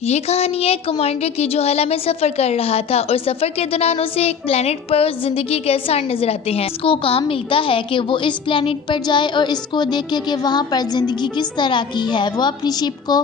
ये कहानी है कमांडर की जो हाला में सफर कर रहा था और सफर के दौरान उसे एक प्लेनेट पर जिंदगी के आसार नजर आते हैं। इसको काम मिलता है कि वो इस प्लेनेट पर जाए और इसको देखे कि वहाँ पर जिंदगी किस तरह की है। वो अपनी शिप को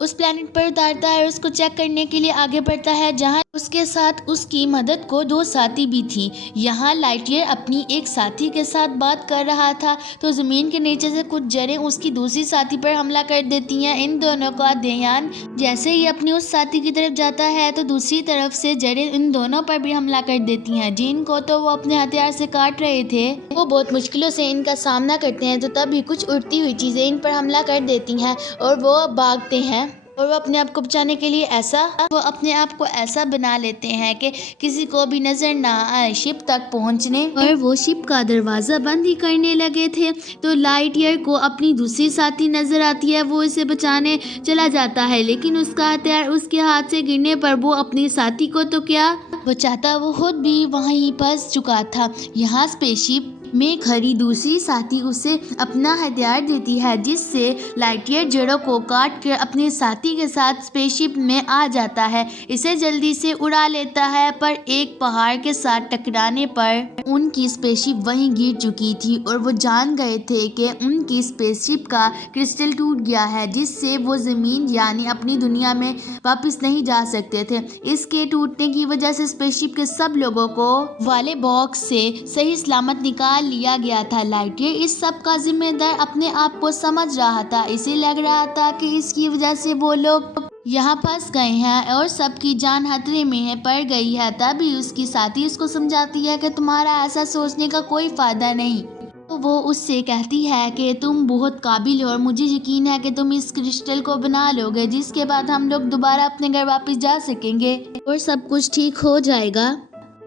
उस प्लेनेट पर उतारता है और उसको चेक करने के लिए आगे बढ़ता है, जहाँ उसके साथ उसकी मदद को दो साथी भी थी। यहाँ लाइटईयर अपनी एक साथी के साथ बात कर रहा था तो जमीन के नीचे से कुछ जरें उसकी दूसरी साथी पर हमला कर देती हैं। इन दोनों का ध्यान जैसे ही अपनी उस साथी की तरफ जाता है तो दूसरी तरफ से जरें इन दोनों पर भी हमला कर देती हैं। जिनको तो वो अपने हथियार से काट रहे थे, वो बहुत मुश्किलों से इनका सामना करते हैं तो तभी कुछ उड़ती हुई चीजें इन पर हमला कर देती हैं और वो भागते हैं और वो अपने आप को बचाने के लिए अपने आप को ऐसा बना लेते हैं कि किसी को भी नजर ना आए। शिप तक पहुंचने पर वो शिप का दरवाजा बंद ही करने लगे थे तो लाइटईयर को अपनी दूसरी साथी नजर आती है। वो इसे बचाने चला जाता है लेकिन उसका हथियार उसके हाथ से गिरने पर वो अपनी साथी को तो क्या बचाता, वो खुद भी वहीं फंस चुका था। यहाँ स्पेसशिप में खड़ी दूसरी साथी उसे अपना हथियार देती है, जिससे लाइटईयर जड़ों को काट कर अपने साथी के साथ स्पेसशिप में आ जाता है। इसे जल्दी से उड़ा लेता है पर एक पहाड़ के साथ टकराने पर उनकी स्पेसशिप वहीं गिर चुकी थी और वो जान गए थे कि उनकी स्पेसशिप का क्रिस्टल टूट गया है, जिससे वो जमीन यानी अपनी दुनिया में वापस नहीं जा सकते थे। इसके टूटने की वजह से स्पेसशिप के सब लोगों को वाले बॉक्स से सही सलामत निकाल लिया गया था। लाइटईयर इस सब का जिम्मेदार अपने आप को समझ रहा था। इसे लग रहा था कि इसकी वजह से वो लोग यहाँ फंस गए हैं और सबकी जान खतरे में पड़ गई है। तभी उसकी साथी उसको समझाती है कि तुम्हारा ऐसा सोचने का कोई फायदा नहीं। तो वो उससे कहती है कि तुम बहुत काबिल हो और मुझे यकीन है कि तुम इस क्रिस्टल को बना लोगे, जिसके बाद हम लोग दोबारा अपने घर वापस जा सकेंगे और सब कुछ ठीक हो जाएगा।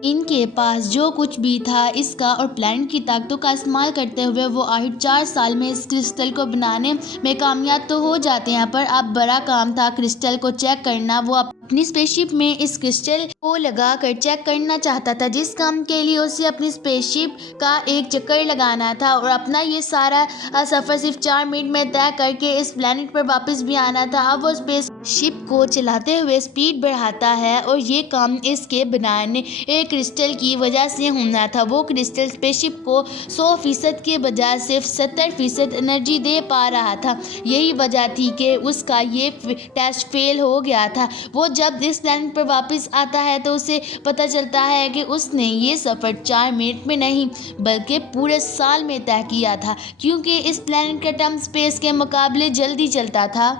इनके पास जो कुछ भी था इसका और प्लेनेट की ताकतों का इस्तेमाल करते हुए वो आखिर 4 साल में इस क्रिस्टल को बनाने में कामयाब तो हो जाते हैं, पर अब बड़ा काम था क्रिस्टल को चेक करना। वो अपनी स्पेसशिप में इस क्रिस्टल को लगा कर चेक करना चाहता था, जिस काम के लिए उसे अपनी स्पेसशिप का एक चक्कर लगाना था और अपना ये सारा सफर सिर्फ 4 मिनट में तय करके इस प्लेनेट पर वापस भी आना था। अब वो स्पेसशिप को चलाते हुए स्पीड बढ़ाता है और ये काम इसके बनाने क्रिस्टल की वजह से होना था। वो क्रिस्टल स्पेसशिप को 100% के बजाय सिर्फ 70% एनर्जी दे पा रहा था। यही वजह थी कि उसका ये टेस्ट फेल हो गया था। वो जब इस प्लेनेट पर वापस आता है तो उसे पता चलता है कि उसने ये सफ़र 4 मिनट में नहीं बल्कि पूरे साल में तय किया था, क्योंकि इस प्लेनेट का टाइम स्पेस के मुकाबले जल्दी चलता था।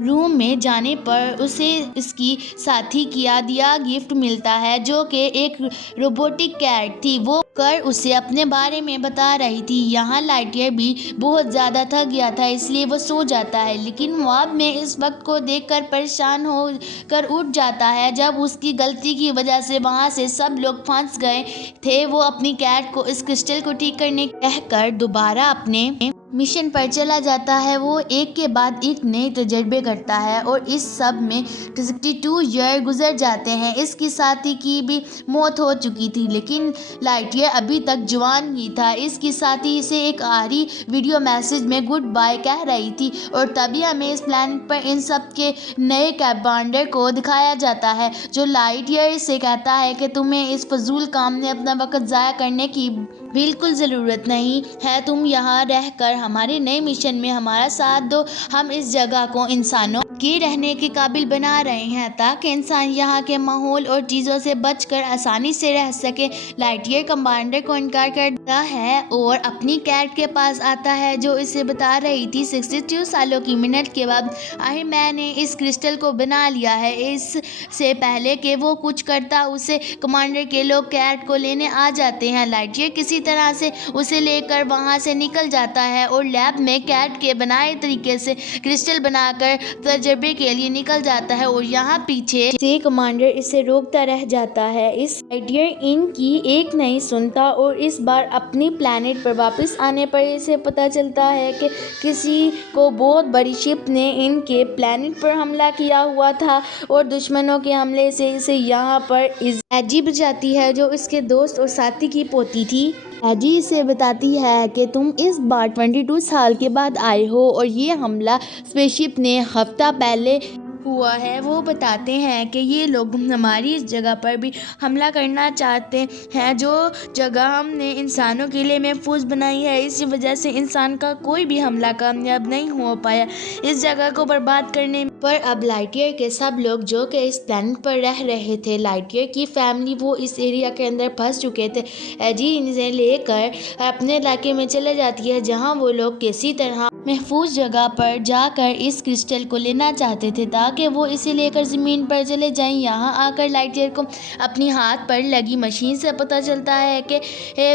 रूम में जाने पर उसे इसकी साथी किया दिया गिफ्ट मिलता है, जो कि एक रोबोटिक कैट थी। वो कर उसे अपने बारे में बता रही थी। यहाँ लाइटईयर भी बहुत ज़्यादा थक गया था, इसलिए वो सो जाता है, लेकिन ख्वाब में इस वक्त को देखकर परेशान हो कर उठ जाता है जब उसकी गलती की वजह से वहाँ से सब लोग फंस गए थे। वो अपनी कैट को इस क्रिस्टल को ठीक करने कहकर दोबारा अपने मिशन पर चला जाता है। वो एक के बाद एक नए तजर्बे करता है और इस सब में 62 ईयर गुजर जाते हैं। इसकी साथी की भी मौत हो चुकी थी, लेकिन लाइटईयर अभी तक जवान ही था। इसकी साथी इसे एक आखिरी वीडियो मैसेज में गुड बाय कह रही थी और तभी हमें इस प्लेनेट पर इन सब के नए कमांडर को दिखाया जाता है, जो लाइटईयर से कहता है कि तुम्हें इस फजूल काम में अपना वक्त ज़ाया करने की बिल्कुल ज़रूरत नहीं है। तुम यहाँ रहकर हमारे नए मिशन में हमारा साथ दो। हम इस जगह को इंसानों के रहने के काबिल बना रहे हैं ताकि इंसान यहाँ के माहौल और चीज़ों से बचकर आसानी से रह सके। लाइटईयर कमांडर को इनकार करता है और अपनी कैट के पास आता है, जो इसे बता रही थी 62 सालों की मेहनत के बाद आखिर मैंने इस क्रिस्टल को बना लिया है। इससे पहले कि वो कुछ करता उसे कमांडर के लोग कैट को लेने आ जाते हैं। लाइटईयर किसी तरह से उसे लेकर वहां से निकल जाता है और लैब में कैट के बनाए तरीके से क्रिस्टल बनाकर तजर्बे के लिए निकल जाता है और यहाँ पीछे से कमांडर इसे रोकता रह जाता है। इस लाइटईयर इनकी एक नहीं सुनता और इस बार अपनी प्लेनेट पर वापस आने पर इसे पता चलता है कि किसी को बहुत बड़ी शिप ने इनके प्लेनेट पर हमला किया हुआ था और दुश्मनों के हमले से इसे यहाँ पर एजी बचाती है, जो इसके दोस्त और साथी की पोती थी। एजी इसे बताती है कि तुम इस बार 22 साल के बाद आए हो और ये हमला स्पेसशिप ने हफ्ता पहले हुआ है वो बताते हैं कि ये लोग हमारी इस जगह पर भी हमला करना चाहते हैं, जो जगह हमने इंसानों के लिए महफूज बनाई है। इसी वजह से इंसान का कोई भी हमला कामयाब नहीं हो पाया इस जगह को बर्बाद करने में। पर अब लाइटईयर के सब लोग जो कि इस प्लैनेट पर रह रहे थे, लाइटईयर की फैमिली, वो इस एरिया के अंदर फंस चुके थे। एजी इन्हें लेकर अपने इलाके में चले जाती है, जहाँ वो लोग किसी तरह महफूज जगह पर जाकर इस क्रिस्टल को लेना चाहते थे ताकि वो इसे लेकर ज़मीन पर चले जाएं। यहाँ आकर लाइटईयर को अपनी हाथ पर लगी मशीन से पता चलता है कि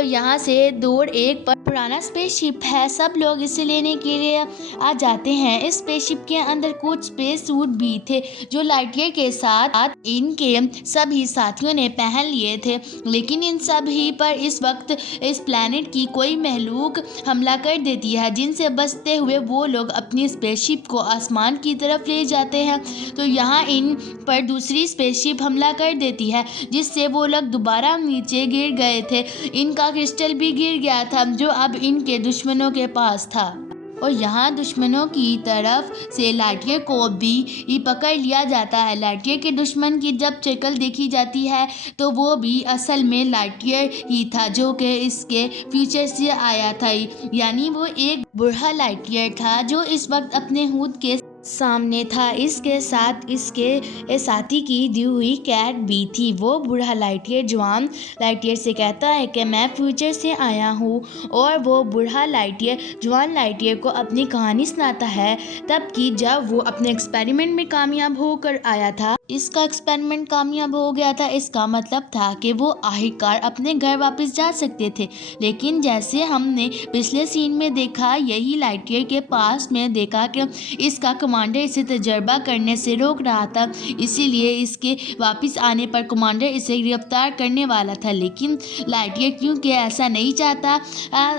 यहाँ से दूर एक पुराना स्पेसशिप है। सब लोग इसे लेने के लिए आ जाते हैं। इस स्पेसशिप के अंदर कुछ स्पेस सूट भी थे जो लाइटईयर के साथ इनके सभी साथियों ने पहन लिए थे, लेकिन इन सभी पर इस वक्त इस प्लैनेट की कोई महलूक हमला कर देती है, जिनसे बचते हुए वो लोग अपनी स्पेसशिप को आसमान की तरफ ले जाते हैं। तो यहाँ इन पर दूसरी स्पेसशिप हमला कर देती है, जिससे वो लोग दोबारा नीचे गिर गए थे। इनका क्रिस्टल भी गिर गया था जो अब इनके दुश्मनों के पास था, और यहाँ दुश्मनों की तरफ से लाइटईयर को भी पकड़ लिया जाता है। लाइटईयर के दुश्मन की जब शक्ल देखी जाती है तो वो भी असल में लाइटईयर ही था, जो कि इसके फ्यूचर से आया था। यानी वो एक बूढ़ा लाइटईयर था जो इस वक्त अपने हूद के सामने था। इसके साथ इसके साथी की दी हुई कैट भी थी। वो बूढ़ा लाइटईयर जवान लाइटईयर से कहता है कि मैं फ्यूचर से आया हूँ, और वो बूढ़ा लाइटईयर जवान लाइटईयर को अपनी कहानी सुनाता है तब कि जब वो अपने एक्सपेरिमेंट में कामयाब होकर आया था। इसका एक्सपेरिमेंट कामयाब हो गया था, इसका मतलब था कि वो आखिरकार अपने घर वापस जा सकते थे। लेकिन जैसे हमने पिछले सीन में देखा, यही लाइटईयर के पास में देखा कि इसका कमांडर इसे तजर्बा करने से रोक रहा था, इसीलिए इसके वापस आने पर कमांडर इसे गिरफ्तार करने वाला था। लेकिन लाइटईयर क्योंकि ऐसा नहीं चाहता,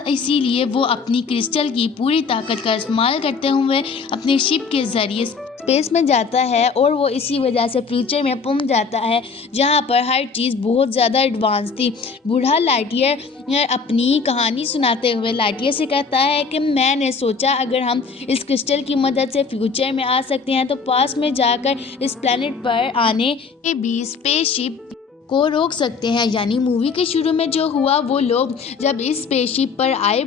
इसीलिए वो अपनी क्रिस्टल की पूरी ताकत का इस्तेमाल करते हुए अपने शिप के ज़रिए स्पेस में जाता है, और वो इसी वजह से फ्यूचर में पहुंच जाता है जहां पर हर चीज़ बहुत ज़्यादा एडवांस थी। बूढ़ा लाइटईयर अपनी कहानी सुनाते हुए लाइटईयर से कहता है कि मैंने सोचा अगर हम इस क्रिस्टल की मदद से फ्यूचर में आ सकते हैं तो पास में जाकर इस प्लैनेट पर आने के भी स्पेसशिप को रोक सकते हैं। यानी मूवी के शुरू में जो हुआ, वो लोग जब इस स्पेसशिप पर आए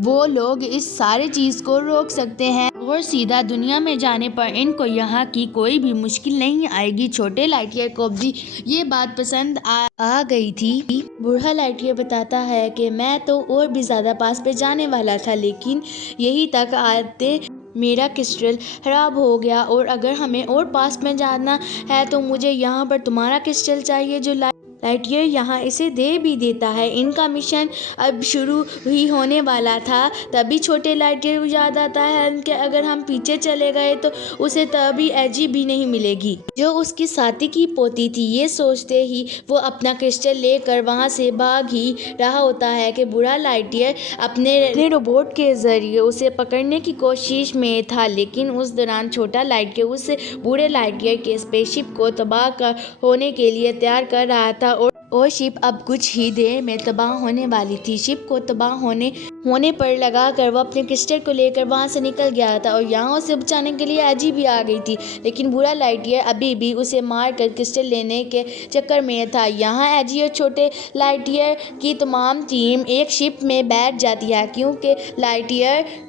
वो लोग इस सारे चीज़ को रोक सकते हैं, और सीधा दुनिया में जाने पर इनको यहाँ की कोई भी मुश्किल नहीं आएगी। छोटे लाइटईयर को भी ये बात पसंद आ गई थी। बूढ़ा लाइटईयर बताता है कि मैं तो और भी ज़्यादा पास पे जाने वाला था, लेकिन यही तक आते मेरा क्रिस्टल ख़राब हो गया, और अगर हमें और पास में जाना है तो मुझे यहाँ पर तुम्हारा क्रिस्टल चाहिए। जो लाइटईयर यहाँ इसे दे भी देता है। इनका मिशन अब शुरू ही होने वाला था, तभी छोटे लाइटईयर याद आता है कि अगर हम पीछे चले गए तो उसे तभी एजी भी नहीं मिलेगी जो उसकी साथी की पोती थी। ये सोचते ही वो अपना क्रिस्टल लेकर वहाँ से भाग ही रहा होता है कि बूढ़ा लाइटईयर अपने रोबोट के ज़रिए उसे पकड़ने की कोशिश में था, लेकिन उस दौरान छोटा लाइटईयर उस बूढ़े लाइटईयर के स्पेसशिप को तबाह होने के लिए तैयार कर रहा था, और शिप अब कुछ ही देर में तबाह होने वाली थी। शिप को तबाह होने पर लगाकर वो अपने क्रिस्टल को लेकर वहाँ से निकल गया था, और यहाँ उसे बचाने के लिए एजी भी आ गई थी, लेकिन बूढ़ा लाइटईयर अभी भी उसे मार कर क्रिस्टल लेने के चक्कर में था। यहाँ एजी और छोटे लाइटईयर की तमाम टीम एक शिप में बैठ जाती है, क्योंकि लाइटईयर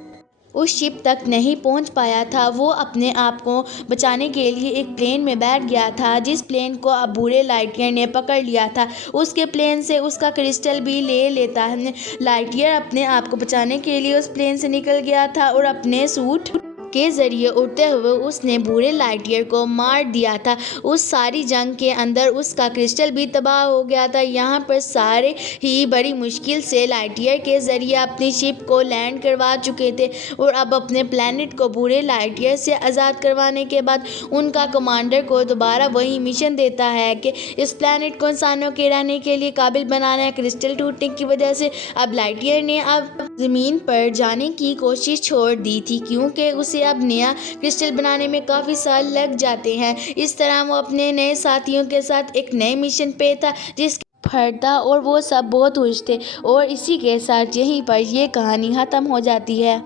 उस शिप तक नहीं पहुंच पाया था। वो अपने आप को बचाने के लिए एक प्लेन में बैठ गया था, जिस प्लेन को अब बूढ़े लाइटईयर ने पकड़ लिया था। उसके प्लेन से उसका क्रिस्टल भी ले लेता है। लाइटईयर अपने आप को बचाने के लिए उस प्लेन से निकल गया था, और अपने सूट के ज़रिए उड़ते हुए उसने बूढ़े लाइटईयर को मार दिया था। उस सारी जंग के अंदर उसका क्रिस्टल भी तबाह हो गया था। यहाँ पर सारे ही बड़ी मुश्किल से लाइटईयर के ज़रिए अपनी शिप को लैंड करवा चुके थे, और अब अपने प्लैनेट को बूढ़े लाइटईयर से आज़ाद करवाने के बाद उनका कमांडर को दोबारा वही मिशन देता है कि इस प्लैनेट को इंसानों के रहने के लिए काबिल बनाना है। क्रिस्टल टूटने की वजह से अब लाइटईयर ने अब ज़मीन पर जाने की कोशिश छोड़ दी थी, क्योंकि उसे अब नया क्रिस्टल बनाने में काफ़ी साल लग जाते हैं। इस तरह वो अपने नए साथियों के साथ एक नए मिशन पे था जिसके फरता, और वो सब बहुत खुश थे। और इसी के साथ यहीं पर ये कहानी ख़त्म हो जाती है।